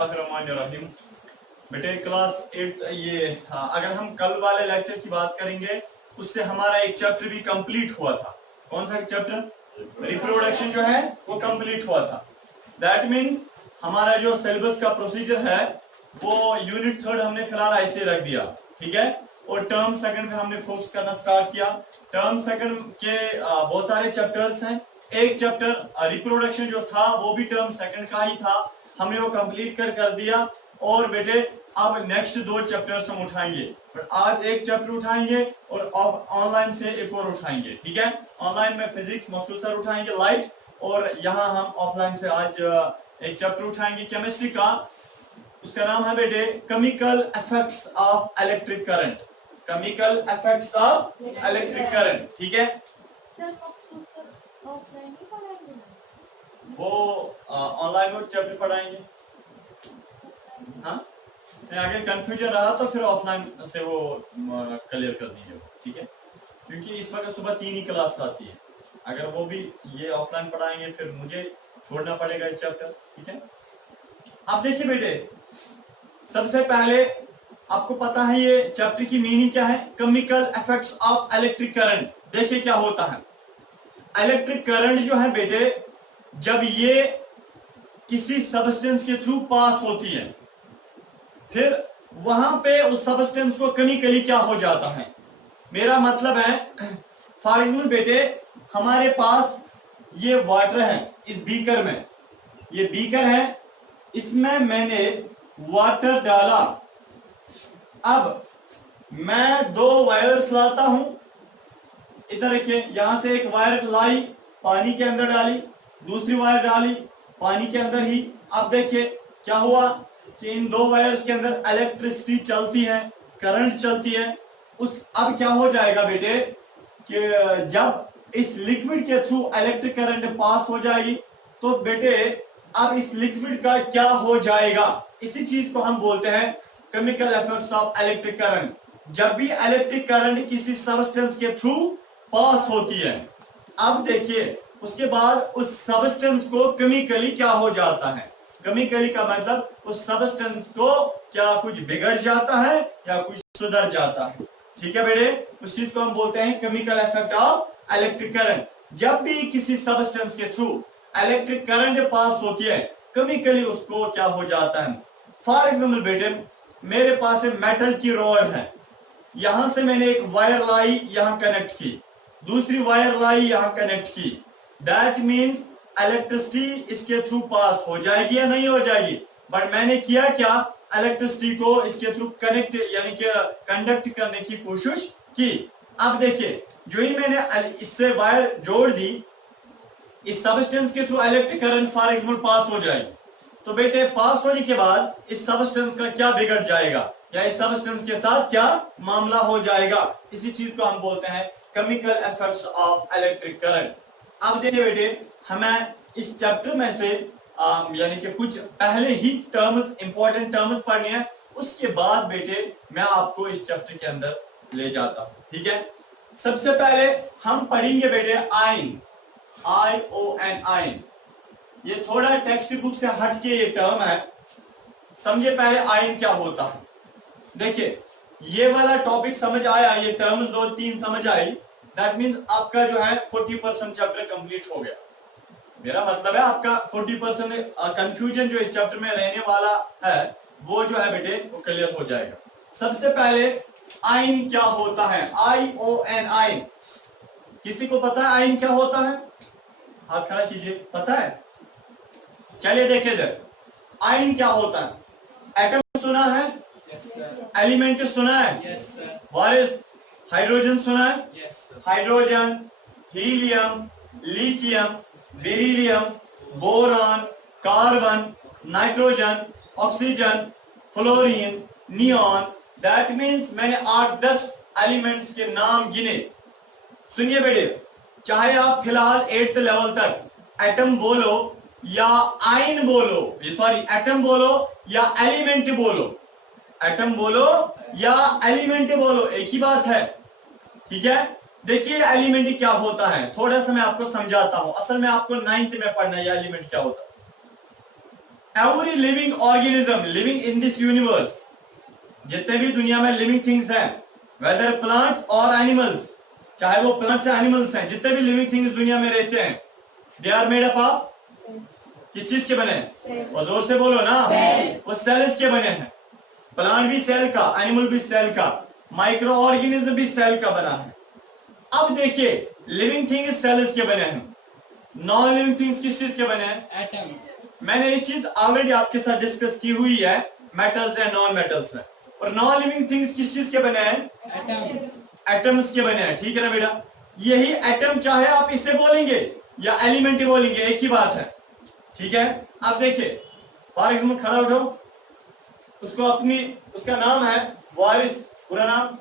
रहीम। बेटे क्लास 8 ये अगर हम कल वाले लेक्चर की बात करेंगे उससे हमारा एक चैप्टर भी कंप्लीट हुआ था। कौन सा चैप्टर? रिप्रोडक्शन जो है वो कंप्लीट हुआ था। दैट मीन्स हमारा जो सिलेबस का प्रोसीजर है वो यूनिट 3 हमने फिलहाल ऐसे रख दिया, ठीक है। और टर्म सेकंड पे हमने फोकस करना स्टार्ट किया। टर्म सेकंड के बहुत सारे चैप्टर्स हैं। एक चैप्टर रिप्रोडक्शन जो था वो भी टर्म सेकंड का ही था, हमने वो कंप्लीट कर दिया। और बेटे अब नेक्स्ट 2 चैप्टर्स हम उठाएंगे, पर आज एक चैप्टर उठाएंगे और ऑनलाइन से एक और उठाएंगे, ठीक है। ऑनलाइन में फिजिक्स मखसूस सर उठाएंगे लाइट, और यहाँ हम ऑफलाइन से आज एक चैप्टर उठाएंगे केमिस्ट्री का। उसका नाम है बेटे chemical effects of electric current. Chemical effects of electric current, ठीक है। वो ऑनलाइन वो चैप्टर पढ़ाएंगे। हाँ, अगर कंफ्यूजन रहा तो फिर ऑफलाइन से वो क्लियर कर दीजिए, ठीक है। क्योंकि इस वक्त सुबह 3 ही क्लास आती है, अगर वो भी ये ऑफलाइन पढ़ाएंगे फिर मुझे छोड़ना पड़ेगा इस चैप्टर, ठीक है। अब देखिए बेटे, सबसे पहले आपको पता है ये चैप्टर की मीनिंग क्या है। Chemical effects of electric current. देखिए क्या होता है। इलेक्ट्रिक करंट जो है बेटे, जब ये किसी सब्सटेंस के थ्रू पास होती है, फिर वहां पे उस सब्सटेंस को केमिकली क्या हो जाता है। मेरा मतलब है, फॉर एग्जाम्पल बेटे, हमारे पास ये वाटर है इस बीकर में, ये बीकर है, इसमें मैंने वाटर डाला। अब मैं 2 वायर्स लाता हूं, इधर देखिए, यहां से एक वायर लाई, पानी के अंदर डाली, दूसरी वायर डाली, पानी के अंदर ही। अब देखिए क्या हुआ कि इन 2 वायर्स के अंदर इलेक्ट्रिसिटी चलती है, करंट चलती है। अब क्या हो जाएगा बेटे कि जब इस लिक्विड के थ्रू इलेक्ट्रिक करंट पास हो जाएगी तो बेटे अब इस लिक्विड का क्या हो जाएगा, इसी चीज को हम बोलते हैं chemical effects of electric current. जब भी इलेक्ट्रिक करंट किसी सब्सटेंस के थ्रू पास होती है, अब देखिए उसके बाद उस सब्सटेंस को केमिकली क्या हो जाता है। केमिकली का मतलब उस सब्सटेंस को क्या कुछ बिगड़ जाता है या कुछ सुधर जाता है, ठीक है बेटे। उस चीज को हम बोलते हैं chemical effect of electric current. जब भी किसी सब्सटेंस के थ्रू इलेक्ट्रिक करंट पास होती है, केमिकली उसको क्या हो जाता है। फॉर एग्जाम्पल बेटे, मेरे पास मेटल की रॉड है, यहां से मैंने एक वायर लाई, यहां कनेक्ट की, दूसरी वायर लाई, यहां कनेक्ट की। दैट मीन्स इलेक्ट्रिसिटी इसके थ्रू पास हो जाएगी या नहीं हो जाएगी। बट मैंने किया क्या, इलेक्ट्रिसिटी को इसके थ्रू कनेक्ट यानी कि कंडक्ट करने की कोशिश की। अब देखिए, जो ही मैंने इससे वायर जोड़ दी, इस सब्सटेंस के through electric current for example pass हो जाएगी, तो बेटे पास होने के बाद इस सब्सटेंस का क्या बिगड़ जाएगा या इस सब्सटेंस के साथ क्या मामला हो जाएगा, इसी चीज को हम बोलते हैं chemical effects of electric current. अब देखिए बेटे, हमें इस चैप्टर में से यानी कि कुछ पहले ही टर्म्स, इंपॉर्टेंट टर्म्स पढ़ने हैं, उसके बाद बेटे मैं आपको इस चैप्टर के अंदर ले जाता हूं, ठीक है। सबसे पहले हम पढ़ेंगे बेटे आयन, ION, आयन। ये थोड़ा टेक्स्ट बुक से हट के ये टर्म है, समझे पहले आयन क्या होता है। देखिए ये वाला टॉपिक समझ आया, ये टर्म्स 2-3 समझ आई, दैट मींस आपका जो है 40% चैप्टर कंप्लीट हो गया। मेरा मतलब है आपका 40% कंफ्यूजन जो इस चैप्टर में रहने वाला है वो जो है बेटे वो क्लियर हो जाएगा। सबसे पहले आयन क्या होता है, ION, आयन। किसी को पता है आयन क्या होता है? हाथ खड़ा कीजिए, पता है? चलिए देखे इधर, आयन क्या होता है। एटम सुना है? Yes, sir. एलिमेंट सुना है? Yes, sir. What is hydrogen सुना है? Yes, sir. Hydrogen, helium, lithium, beryllium, boron, carbon, nitrogen, oxygen, fluorine, neon. That means मैंने 8-10 एलिमेंट्स के नाम गिने। सुनिए बेटे, चाहे आप फिलहाल 8th लेवल तक एटम बोलो या आयन बोलो, सॉरी एटम बोलो या एलिमेंट बोलो, एटम बोलो या एलिमेंट बोलो, एक ही बात है, ठीक है। देखिए एलिमेंट क्या होता है, थोड़ा सा मैं आपको समझाता हूं। असल में आपको 9th में पढ़ना है एलिमेंट क्या होता है। Every living organism living in this universe, जितने भी दुनिया में लिविंग थिंग्स हैं, वेदर प्लांट्स और एनिमल्स, चाहे वो प्लांट्स या एनिमल्स हैं, जितने भी लिविंग थिंग्स दुनिया में रहते हैं, they are made up of, किस चीज के बने हैं? और जोर से बोलो ना, वो सेल्स के बने हैं। प्लांट भी सेल का, एनिमल भी सेल का, माइक्रो ऑर्गेनिज्म भी सेल का बना है। अब देखिए, लिविंग थिंग सेल्स के बने हैं, नॉन लिविंग थिंग्स किस चीज के बने हैं? एटम्स। मैंने ये चीज ऑलरेडी आपके साथ डिस्कस की हुई है, मेटल्स है, नॉन मेटल्स है। और नॉन लिविंग थिंग्स किस चीज के बने हैं? एटम्स। एटम्स के बने हैं, ठीक है ना बेटा। यही एटम चाहे आप इससे बोलेंगे या एलिमेंट बोलेंगे, एक ही बात है, ठीक है। अब देखिए, फॉर एग्जाम्पल खड़ा उठो, उसको अपनी, उसका नाम है वारिस, पूरा नाम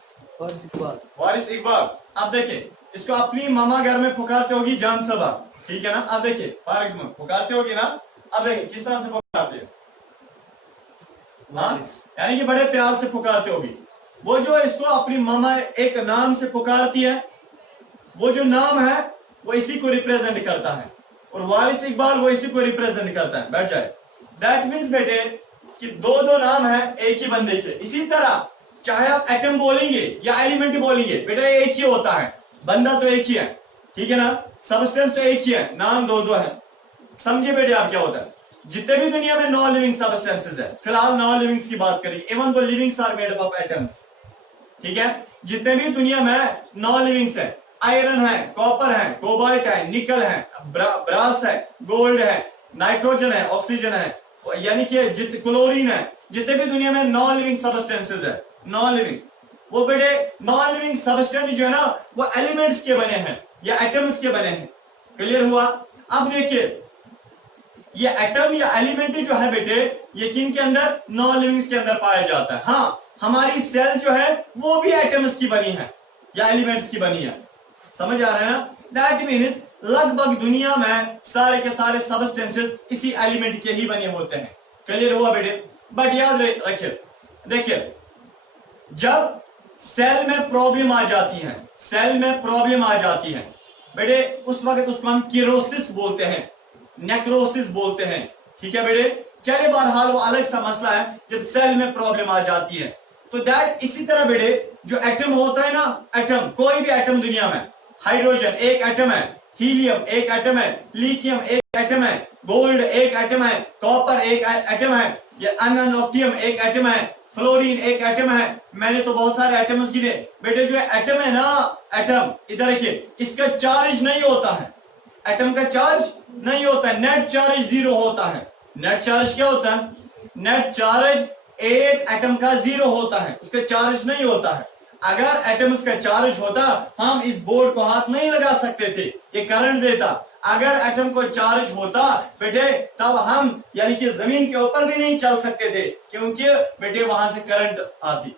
वारिस इकबाल। अब देखिए, इसको अपनी मामा घर में पुकारते होगी जान सबा, ठीक है ना। अब देखिए, फॉर एग्जाम्पल पुकारते होगी ना, अब देखिए किस तरह से पुकारते हो, यानी कि बड़े प्यार से पुकारते होगी। वो जो इसको अपनी मामा एक नाम से पुकारती है, वो जो नाम है वो इसी को रिप्रेजेंट करता है, और वारिस इकबाल वो इसी को रिप्रेजेंट करता है। बैठ जाए। दैट मीन्स बेटे कि दो दो नाम है एक ही बंदे के। इसी तरह चाहे आप एटम बोलेंगे या एलिमेंट बोलेंगे, बेटा एक ही होता है, बंदा तो एक ही है, ठीक है ना। सबस्टेंस तो एक ही है, नाम दो दो है। समझे बेटे आप क्या होता है? जितने भी दुनिया में नॉन लिविंग सबस्टेंसेस है, फिलहाल नॉन लिविंग्स की बात करेंगे, even though livings are made up of atoms, ठीक है। जितने भी दुनिया में नॉन लिविंग्स है, आयरन है, कॉपर है, कोबाल्ट है, निकल है, ब्रास है, गोल्ड है, नाइट्रोजन है, ऑक्सीजन है, यानी कि क्लोरीन है, जितने भी दुनिया में नॉन लिविंग सबस्टेंसेस है, नॉन लिविंग, वो बेटे नॉन लिविंग सबस्टेंस जो है ना, वो एलिमेंट्स के बने हैं या एटम्स के बने हैं। क्लियर हुआ? अब देखिए, ये एटम या एलिमेंट जो है बेटे, ये किन के अंदर? नॉन लिविंग्स के अंदर पाया जाता है। हाँ, हमारी सेल जो है वो भी एटम्स की बनी है या एलिमेंट्स की बनी है। समझ आ रहा है ना? दैट मीन्स लगभग दुनिया में सारे के सारे सबस्टेंसेस इसी एलिमेंट के ही बने होते हैं। क्लियर हुआ बेटे? बट याद रखिए, देखिए, जब सेल में प्रॉब्लम आ जाती है, सेल में प्रॉब्लम आ जाती है बेटे, उस वक्त उसको हम किरोसिस बोलते हैं, नेक्रोसिस बोलते हैं, ठीक है बेटे। चले बहरहाल वो अलग सा मसला है जब सेल में प्रॉब्लम आ जाती है। तो दैट इसी तरह बेटे जो एटम होता है ना, एटम, कोई भी एटम दुनिया में, हाइड्रोजन एक एटम है, हीलियम एक एटम है, लिथियम एक एटम है, गोल्ड एक एटम है, कॉपर एक एटम है, या अनोक्टियम एक एटम है, फ्लोरीन एक एटम है। मैंने तो बहुत सारे एटम्स गिने बेटे। जो एटम है ना, एटम, इधर देखिए, इसका चार्ज नहीं होता है, एटम का चार्ज नहीं होता है, नेट चार्ज 0 होता है। नेट चार्ज क्या होता है? नेट चार्ज एक एटम का 0 होता है, उसका चार्ज नहीं होता है। अगर एटम्स का चार्ज होता, हम इस बोर्ड को हाथ नहीं लगा सकते थे, ये करंट देता। अगर एटम को चार्ज होता बेटे, तब हम यानी कि जमीन के ऊपर भी नहीं चल सकते थे, क्योंकि बेटे वहां से करंट आती।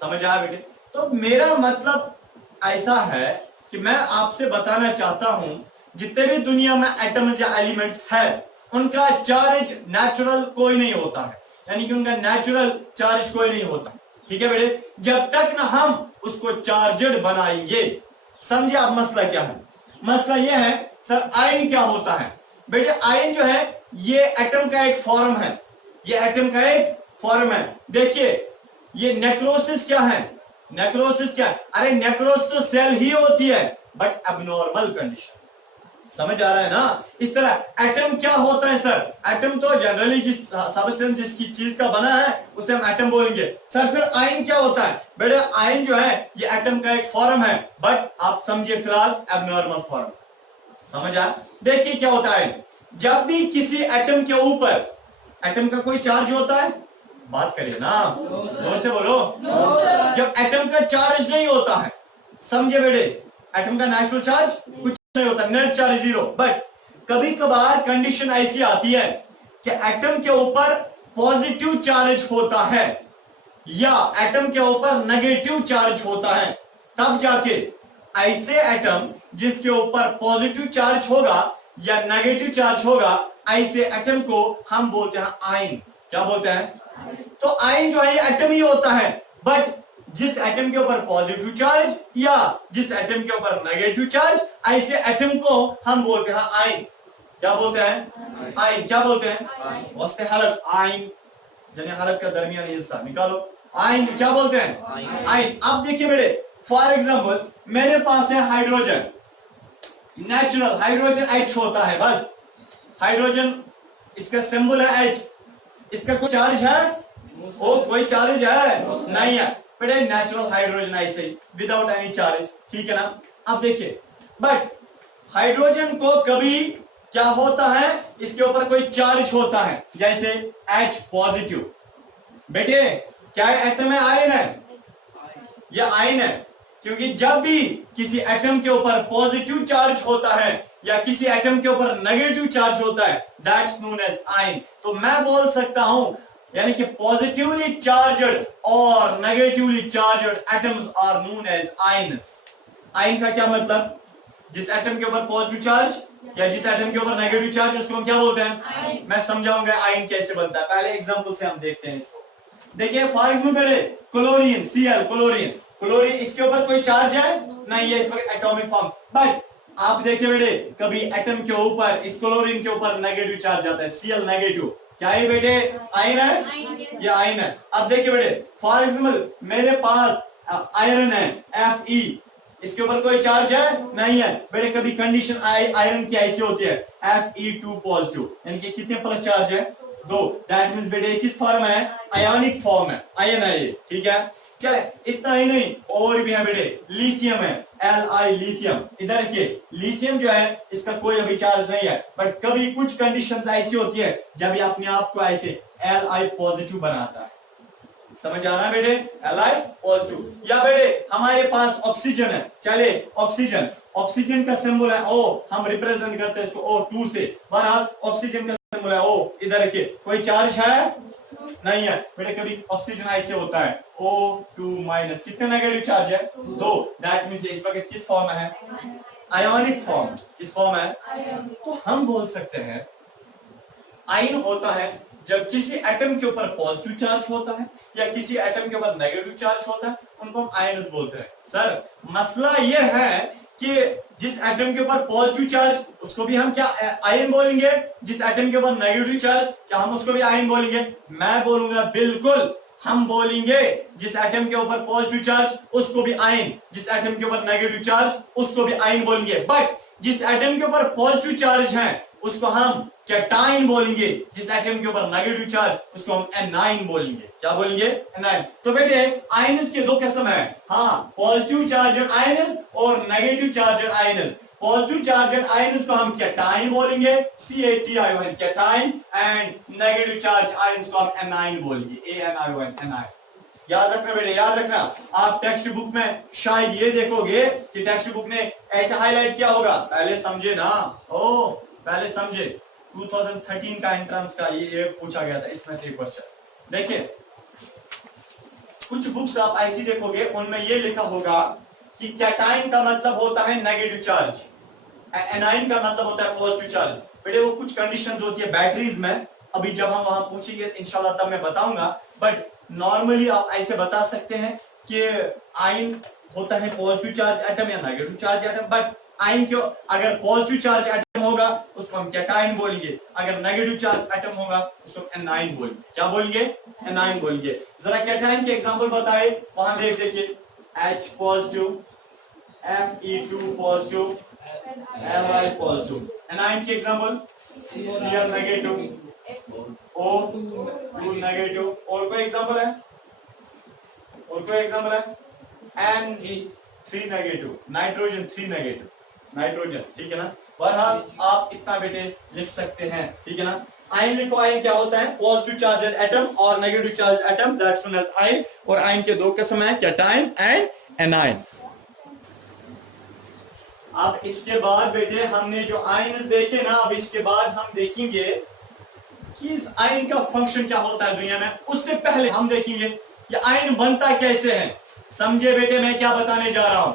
समझ आया बेटे? तो मेरा मतलब ऐसा है कि मैं आपसे बताना चाहता हूं, जितने भी दुनिया में एटम्स या एलिमेंट्स है, उनका चार्ज नेचुरल कोई नहीं होता है, यानी कि उनका नेचुरल चार्ज कोई नहीं होता, ठीक है बेटे। जब तक ना हम उसको चार्जड बनाएंगे। समझे आप मसला क्या है? मसला यह है सर, आयन क्या होता है बेटे? आयन जो है ये एटम का एक फॉर्म है, ये एटम का एक फॉर्म है। देखिए, ये नेक्रोसिस क्या है? नेक्रोसिस क्या है? अरे नेक्रोस तो सेल ही होती है, बट एबनॉर्मल कंडीशन। समझ आ रहा है ना? इस तरह एटम क्या होता है सर? एटम तो जनरली जिस सबस्टेंस जिसकी चीज का बना है उसे हम एटम बोलेंगे सर। फिर आयन क्या होता है बेटे? आयन जो है ये एटम का एक फॉर्म है, बट आप समझिए फिलहाल एबनॉर्मल फॉर्म। समझ आया? देखिए क्या होता है, जब भी किसी एटम के ऊपर, एटम का कोई चार्ज होता है, बात करिए ना, जोर से बोलो। जब एटम का चार्ज नहीं होता है, समझे बेटे, एटम का नेचुरल चार्ज कुछ नहीं होता, नेट चार्ज 0। बट कभी कभार कंडीशन ऐसी आती है कि एटम के ऊपर पॉजिटिव चार्ज होता है या एटम के ऊपर नेगेटिव चार्ज होता है, तब जाके ऐसे एटम जिसके ऊपर पॉजिटिव चार्ज होगा या नेगेटिव चार्ज होगा, ऐसे एटम को हम बोलते हैं आयन। क्या बोलते हैं? तो आयन जो है ये एटम ही होता है, बट जिस एटम के ऊपर पॉजिटिव चार्ज या जिस एटम के ऊपर नेगेटिव चार्ज, ऐसे एटम को हम बोलते हैं आयन। क्या बोलते हैं? आइन। क्या बोलते हैं? वस्ते हलक आइन, यानी हलक का दरमियानी हिस्सा निकालो। आइन क्या बोलते हैं? आइन। अब देखिए बेटे, फॉर एग्जाम्पल मेरे पास है हाइड्रोजन, नेचुरल हाइड्रोजन H होता है, बस हाइड्रोजन, इसका सिंबल है H। इसका कोई चार्ज है? ओ कोई चार्ज है? नहीं है बेटे, नेचुरल हाइड्रोजन ऐसे ही विदाउट एनी चार्ज, ठीक है ना। अब देखिए, बट हाइड्रोजन को कभी क्या होता है, इसके ऊपर कोई चार्ज होता है, जैसे H पॉजिटिव। बेटे क्या एटम है? आयन है, यह आयन है, क्योंकि जब भी किसी एटम के ऊपर पॉजिटिव चार्ज होता है या किसी एटम के ऊपर नेगेटिव चार्ज होता है, दैट्स नोन एज आयन। तो मैं बोल सकता हूं, यानी कि पॉजिटिवली चार्जड और negatively charged atoms are known as ions. Ion का क्या मतलब? जिस एटम के ऊपर पॉजिटिव चार्ज या जिस एटम के ऊपर नेगेटिव चार्ज, उसको हम क्या बोलते हैं? मैं समझाऊंगा आयन कैसे बनता है, पहले एग्जांपल से हम देखते हैं इसको। देखिए for example chlorine, Cl chlorine, chlorine इसके ऊपर कोई चार्ज है? नहीं है, इस वक्त एटॉमिक फॉर्म। बट आप देखिए बेटे, कभी एटम के ऊपर, इस क्लोरीन के ऊपर नेगेटिव चार्ज आता है, Cl नेगेटिव, क्या है बेटे? आयन है, ये आयन है। अब देखिए बेटे, फॉर एग्जांपल मेरे पास आयरन है Fe, इसके ऊपर कोई चार्ज है? नहीं है बेटे। कभी कंडीशन आयरन की ऐसी होती है Fe2 पॉजिटिव, यानी कि कितने प्लस चार्ज है? 2। दैट मींस बेटे किस फॉर्म है? आयोनिक फॉर्म है, आयन है ये, ठीक है। चले इतना ही नहीं, और भी है बेटे, लिथियम है, Li लिथियम। इधर के लिथियम जो है, इसका कोई अभी चार्ज नहीं है, बट कभी कुछ कंडीशंस ऐसी होती है जब ये अपने आप को ऐसे Li पॉजिटिव बनाता है। समझ आ रहा है बेटे? Li positive. या बेटे हमारे पास ऑक्सीजन है, चले ऑक्सीजन, ऑक्सीजन का सिंबल है O, हम रिप्रेजेंट करते हैं इसको O2 से। बहरहाल ऑक्सीजन का सिंबल है O, इधर रखिए, कोई चार्ज है? नहीं है बेटे। कभी ऑक्सीजन ऐसे होता है O2 माइनस, कितने नेगेटिव चार्ज है? 2। दैट मींस इस वक्त किस फॉर्म में है? Ionic form. किस फॉर्म है? तो हम बोल सकते हैं आयन होता है जब किसी एटम के ऊपर पॉजिटिव चार्ज होता है या किसी एटम के ऊपर नेगेटिव चार्ज होता है, उनको हम आयन्स बोलते हैं। सर मसला यह है कि जिस एटम के ऊपर पॉजिटिव चार्ज, उसको भी हम क्या आयन बोलेंगे? जिस एटम के ऊपर नेगेटिव चार्ज, क्या हम उसको भी आयन बोलेंगे? मैं बोलूंगा बिल्कुल, हम बोलेंगे जिस एटम के ऊपर पॉजिटिव चार्ज उसको भी आयन, जिस एटम के ऊपर नेगेटिव चार्ज उसको भी आयन बोलेंगे। बट जिस एटम के ऊपर पॉजिटिव चार्ज है उसको हम कैटाइन बोलेंगे, जिस एटम के ऊपर नेगेटिव चार्ज उसको हम एनाइन बोलेंगे। क्या बोलेंगे? एनाइन। तो बेटे आयन्स के दो किस्म है, हाँ, पॉजिटिव चार्जड आयन्स और negative charged ions. Positive charged ions को हम कैटाइन बोलेंगे, CATION cation, and negative charge ions को हम एनाइन बोलेंगे, ANION एनाइन। याद रखना बेटे, याद रखना। आप टेक्स्ट बुक में शायद ये देखोगे कि टेक्स्ट बुक ने ऐसा हाईलाइट किया होगा, पहले समझे ना, ओ पहले समझे। 2013 का एंट्रेंस का ये पूछा गया था, इसमें से क्वेश्चन देखिए। कुछ बुक्स आप ऐसी देखोगे, उनमें ये लिखा होगा कि कैटाइन का मतलब होता है नेगेटिव चार्ज, एनाइन का मतलब होता है पॉजिटिव चार्ज। बेटे वो कुछ कंडीशंस होती है बैटरीज में, अभी जब हम वहां पूछेंगे इंशाल्लाह तब मैं बताऊंगा। बट नॉर्मली आप ऐसे बता सकते हैं कि आयन होता है पॉजिटिव चार्ज एटम या negative charge atom. But ion क्यों, अगर पॉजिटिव चार्ज एटम होगा उसको हम कैटाइन बोलेंगे, अगर नेगेटिव चार्ज एटम होगा उसको एनाइन बोलेंगे। क्या बोलेंगे? एनाइन बोलेंगे। जरा कैटाइन के एग्जांपल बताए, वहां देखिए, H positive, Fe2 positive, Li positive. Anion के example Cl negative, O2 negative. और कोई एग्जांपल है? और कोई एग्जांपल है? N3 negative, nitrogen 3 negative, nitrogen, ठीक है ना। बहरहाल आप इतना बेटे लिख सकते हैं, ठीक है ना। आयन लिखो, आयन क्या होता है? पॉजिटिव चार्ज एटम और negative charge atom, that's known as ion. और आयन के दो किस्म हैं, कैटाइन एंड एनाइन। अब इसके बाद बेटे हमने जो आयन्स देखे ना, अब इसके बाद हम देखेंगे कि इस आयन का फंक्शन क्या होता है दुनिया में। उससे पहले हम देखेंगे ये आयन बनता कैसे है। समझे बेटे मैं क्या बताने जा रहा हूं,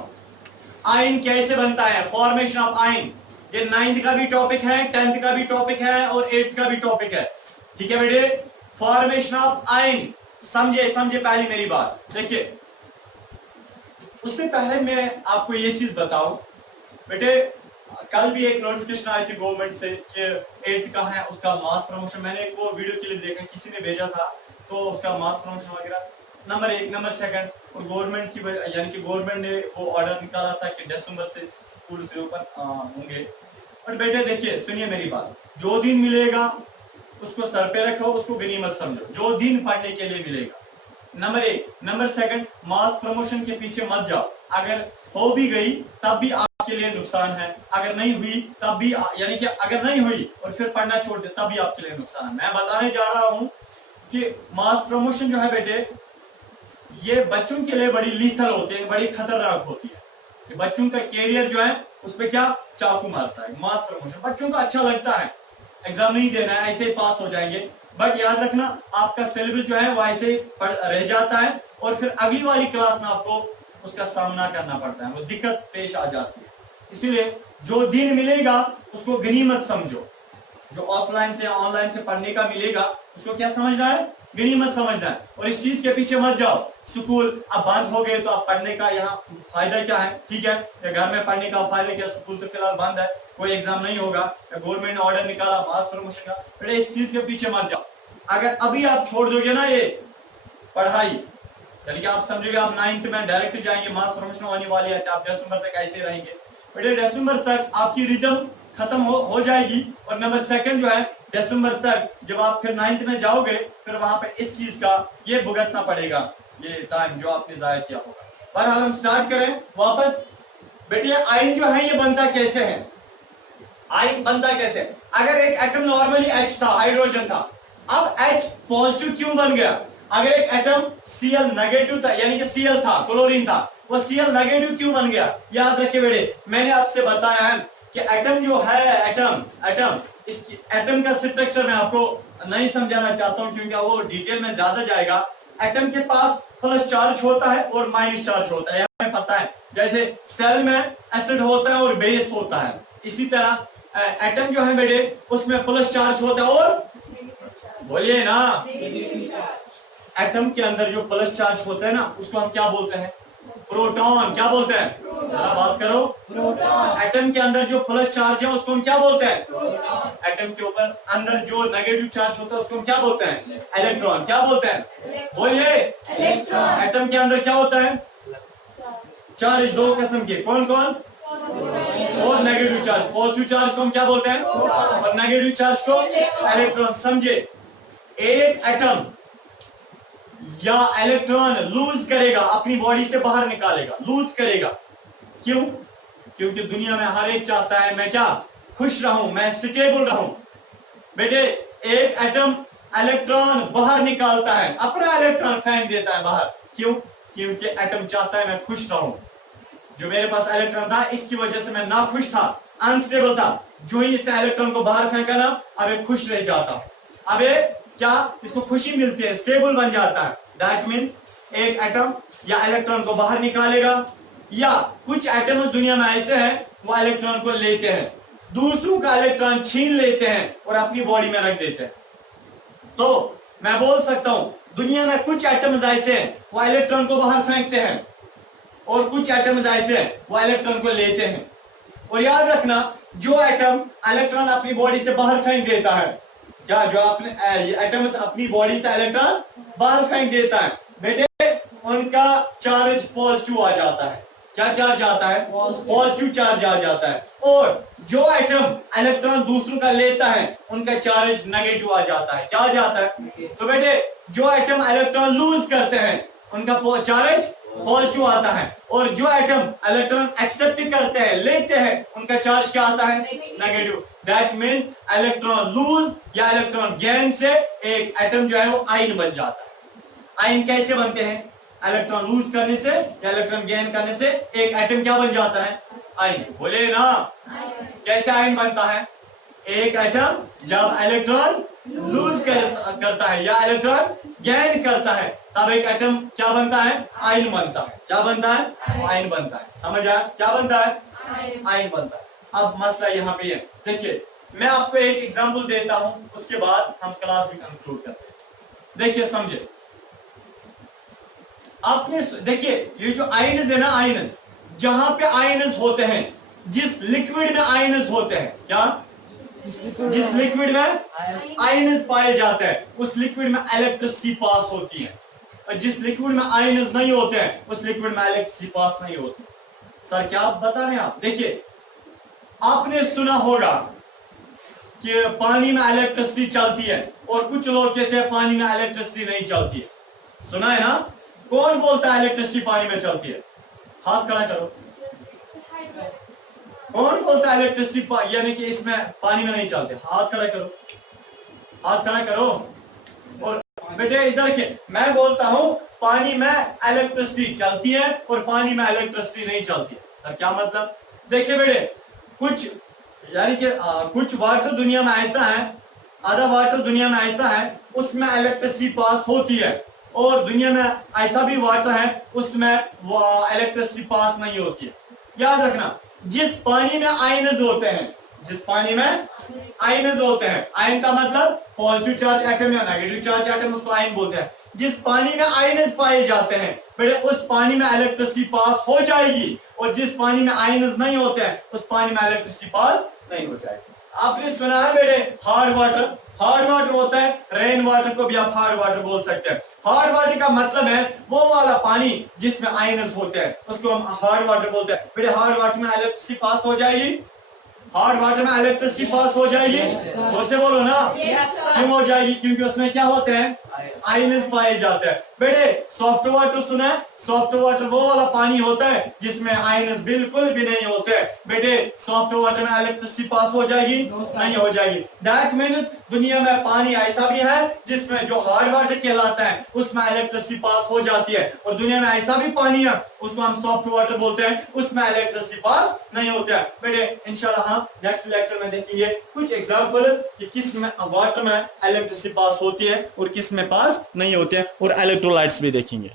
आयन कैसे बनता है, फॉर्मेशन ऑफ आयन। ये 9th का भी टॉपिक है, 10th का भी टॉपिक है और 8th का भी टॉपिक है, ठीक है बेटे। फॉर्मेशन ऑफ आयन, समझे पहले मेरी बात। देखिए उससे पहले मैं आपको ये चीज बताऊं बेटे, कल भी एक नोटिफिकेशन आई थी गवर्नमेंट से कि 8th का है उसका मास प्रमोशन, मैंने एक वो वीडियो क्लिप देखा, किसी ने भेजा था, तो उसका मास प्रमोशन वगैरह नंबर 1, नंबर 2, और गवर्नमेंट की यानी कि गवर्नमेंट ने वो ऑर्डर निकाला था कि दिसंबर से स्कूल से ओपन होंगे। और बेटे देखिए सुनिए मेरी बात, जो दिन मिलेगा उसको सर पे रखो, उसको गनीमत समझो, जो दिन पढ़ने के लिए मिलेगा। नंबर 1, नंबर 2, मास प्रमोशन के पीछे मत जाओ, अगर हो भी गई तब भी आपके लिए नुकसान है, अगर नहीं हुई तब भी, यानी कि अगर नहीं हुई और फिर पढ़ना छोड़ दे तब भी आपके लिए नुकसान है। मैं बताने जा रहा हूं कि मास प्रमोशन जो है बेटे, ये बच्चों के लिए बड़ी लीथल होती है, बड़ी खतरनाक होती है। बच्चों का कैरियर जो है उस पर क्या चाकू मारता है मास प्रमोशन। बच्चों को अच्छा लगता है, एग्जाम नहीं देना है, ऐसे ही पास हो जाएंगे, बट याद रखना आपका सिलेबस जो है वो ऐसे रह जाता है और फिर अगली वाली क्लास में आपको उसका सामना करना पड़ता है, वो दिक्कत पेश आ जाती है। इसीलिए जो दिन मिलेगा उसको गनीमत समझो, जो ऑफलाइन से ऑनलाइन से पढ़ने का मिलेगा उसको क्या समझना है, गनीमत समझना है, और इस चीज के पीछे मत जाओ। स्कूल अब बंद हो गए तो अब पढ़ने का यहाँ फायदा क्या है, ठीक है, या घर में पढ़ने का फायदा क्या, स्कूल तो फिलहाल बंद है, कोई एग्जाम नहीं होगा, या गवर्नमेंट ने ऑर्डर निकाला मास प्रमोशन का, फिर इस चीज के पीछे मत जाओ। अगर अभी आप छोड़ दोगे ना ये पढ़ाई, यानी कि आप समझोगे आप 9th में डायरेक्ट जाएंगे, मास प्रमोशन होने वाली है, आप दिसंबर तक ऐसे रहेंगे, बेटे दिसंबर तक आपकी रिदम खत्म हो जाएगी। और नंबर 2 जो है, दिसंबर तक जब आप फिर 9th में जाओगे फिर वहां पे इस चीज का ये भुगतना पड़ेगा, ये टाइम जो आपने जाया किया होगा। बहरहाल हम स्टार्ट करें वापस। बेटे आयन जो है ये बनता कैसे है, आयन बनता कैसे, अगर एक एटम नॉर्मली H था, हाइड्रोजन था, अब H पॉजिटिव क्यों बन गया, अगर एक एटम Cl नेगेटिव था, यानी कि Cl था, क्लोरीन था, वो Cl नेगेटिव क्यों बन गया। याद रखिए बेटे, मैंने आपसे बताया है कि एटम जो है, एटम इस एटम का स्ट्रक्चर मैं आपको नहीं समझाना चाहता हूं क्योंकि वो डिटेल में ज्यादा जाएगा। एटम के पास प्लस चार्ज होता है और माइनस चार्ज होता है, हमें पता है, जैसे सेल में एसिड होता है और बेस होता है, इसी तरह एटम जो है बेटे उसमें प्लस चार्ज होता है और, बोलिए ना, एटम के अंदर जो प्लस चार्ज होता है ना उसको हम क्या बोलते हैं, प्रोटॉन। क्या बोलते हैं, जरा बात करो, प्रोटॉन। एटम के अंदर जो प्लस चार्ज है उसको हम क्या बोलते हैं, प्रोटॉन। एटम के ऊपर अंदर जो नेगेटिव चार्ज होता है उसको हम क्या बोलते हैं, इलेक्ट्रॉन। क्या बोलते हैं, बोलिए, इलेक्ट्रॉन। एटम के अंदर क्या होता है, चार्ज, दो किस्म के, कौन कौन, और नेगेटिव चार्ज। पॉजिटिव चार्ज को हम क्या बोलते हैं, और नेगेटिव चार्ज को इलेक्ट्रॉन। समझे, एक एटम या इलेक्ट्रॉन लूज करेगा, अपनी बॉडी से बाहर निकालेगा, लूज करेगा, क्यों, क्योंकि दुनिया में हर एक चाहता है मैं क्या, खुश रहूं, मैं स्टेबल रहूं। बेटे एक एटम इलेक्ट्रॉन बाहर निकालता है, अपना इलेक्ट्रॉन फेंक देता है बाहर, क्यों, क्योंकि एटम चाहता है मैं खुश रहूं। जो मेरे पास इलेक्ट्रॉन था इसकी वजह से मैं ना खुश था, अनस्टेबल था, जो ही इसने इलेक्ट्रॉन को बाहर फेंका ना, अब ये खुश रह जाता, अब ये क्या, इसको खुशी मिलती है, स्टेबल बन जाता है। दैट मीन्स एक एटम या इलेक्ट्रॉन को बाहर निकालेगा, या कुछ एटम्स दुनिया में ऐसे हैं वो इलेक्ट्रॉन को लेते हैं, दूसरों का इलेक्ट्रॉन छीन लेते हैं और अपनी बॉडी में रख देते हैं। तो मैं बोल सकता हूं दुनिया में कुछ एटम्स ऐसे हैं वो इलेक्ट्रॉन को बाहर फेंकते हैं, और कुछ एटम्स ऐसे हैं वो इलेक्ट्रॉन को लेते हैं। और याद रखना, जो एटम इलेक्ट्रॉन अपनी बॉडी से बाहर फेंक देता है, क्या, जो अपने एटम्स अपनी बॉडी से इलेक्ट्रॉन बाहर फेंक देता है, बेटे उनका चार्ज पॉजिटिव आ जाता है। क्या चार्ज आता है, पॉजिटिव चार्ज आ जाता है। और जो एटम इलेक्ट्रॉन दूसरों का लेता है उनका चार्ज नेगेटिव आ जाता है। क्या आ जाता है, तो बेटे जो एटम इलेक्ट्रॉन लूज करते हैं उनका चार्ज पॉजिटिव आता है, और जो एटम इलेक्ट्रॉन एक्सेप्ट करते हैं, लेते हैं, उनका चार्ज क्या आता है, negative. That means electron lose या इलेक्ट्रॉन गेन से एक एटम जो है वो आयन बन जाता है। आयन कैसे बनते हैं, इलेक्ट्रॉन लूज करने से या इलेक्ट्रॉन गेन करने से एक एटम क्या बन जाता है, आयन। बोले ना, कैसे आयन बनता है, एक एटम जब इलेक्ट्रॉन लूज करता है या इलेक्ट्रॉन गेन करता है तब एक एटम क्या बनता है, आयन बनता है। क्या बनता है, आयन बनता है। समझ आया, क्या बनता है, आयन बनता है। अब मसला यहाँ पे है, देखिए मैं आपको एक एग्जांपल देता हूं, उसके बाद हम क्लास भी कंक्लूड करते हैं। देखिए समझे, आपने देखिए ये जो आयन्स है ना, आयन्स जहां पे आयन्स होते हैं जिस लिक्विड में आयन्स होते हैं, क्या? जिस लिक्विड में आयन्स पाए जाते हैं उस लिक्विड में इलेक्ट्रिसिटी पास होती है, और जिस लिक्विड में आयन्स नहीं होते हैं उस लिक्विड में इलेक्ट्रिसिटी पास नहीं होती। सर क्या आप बता रहे हैं? आप देखिए, आपने सुना होगा कि पानी में इलेक्ट्रिसिटी चलती है, और कुछ लोग कहते हैं पानी में इलेक्ट्रिसिटी नहीं चलती है। सुना है ना? कौन बोलता है इलेक्ट्रिसिटी पानी में चलती है? हाथ खड़ा करो। कौन बोलता है इलेक्ट्रिसिटी यानी कि इसमें पानी में नहीं चलते? हाथ खड़ा करो, हाथ खड़ा करो। और बेटे इधर के, मैं बोलता हूं पानी में इलेक्ट्रिसिटी चलती है और पानी में इलेक्ट्रिसिटी नहीं चलती है। सर क्या मतलब? देखिए बेटे, कुछ यानी कि कुछ वाटर दुनिया में ऐसा है, आधा वाटर दुनिया में ऐसा है उसमें इलेक्ट्रिसिटी पास होती है, और दुनिया में ऐसा भी वाटर है उसमें वो इलेक्ट्रिसिटी पास नहीं होती है। याद रखना, जिस पानी में आयन्स होते हैं, जिस पानी में आयन्स होते हैं, आयन का मतलब पॉजिटिव चार्ज एटम या नेगेटिव चार्ज एटम, उसको आयन बोलते हैं। जिस पानी में आयन्स पाए जाते हैं बेटे उस पानी में इलेक्ट्रिसिटी पास हो जाएगी, और जिस पानी में आयन्स नहीं होते हैं उस पानी में इलेक्ट्रिसिटी पास नहीं हो जाएगी। आपने सुना है बेटे हार्ड वाटर? हार्ड वाटर होता है, रेन वाटर को भी आप हार्ड वाटर बोल सकते हैं। हार्ड वाटर का मतलब है वो वाला पानी जिसमें आयन्स होते हैं, उसको हम हार्ड वाटर बोलते हैं। बेटे हार्ड वाटर में इलेक्ट्रिसिटी पास हो जाएगी? हार्ड वाटर में इलेक्ट्रिसिटी पास हो जाएगी? उससे बोलो ना। क्यों हो जाएगी? क्योंकि उसमें क्या होते हैं? आयन्स पाए जाते हैं। बेटे सॉफ्ट वाटर सुना है? सॉफ्ट वाटर वो वाला पानी होता है जिसमें आयन्स बिल्कुल भी नहीं होते। बेटे सॉफ्ट वाटर में इलेक्ट्रिसिटी पास हो जाएगी? नहीं हो जाएगी। दैट मीन्स दुनिया में पानी ऐसा भी है जिसमें जो हार्ड वाटर कहलाता है उसमें इलेक्ट्रिसिटी पास हो जाती है, और दुनिया में ऐसा भी पानी है उसको हम सॉफ्ट वाटर बोलते हैं, उसमें इलेक्ट्रिसिटी पास नहीं होता है। बेटे इंशाल्लाह हम नेक्स्ट लेक्चर में देखेंगे कुछ एग्जांपल्स कि किस में वाटर में इलेक्ट्रिसिटी पास होती है और किस में पास नहीं होती है, और इलेक्ट्रोलाइट्स भी देखेंगे।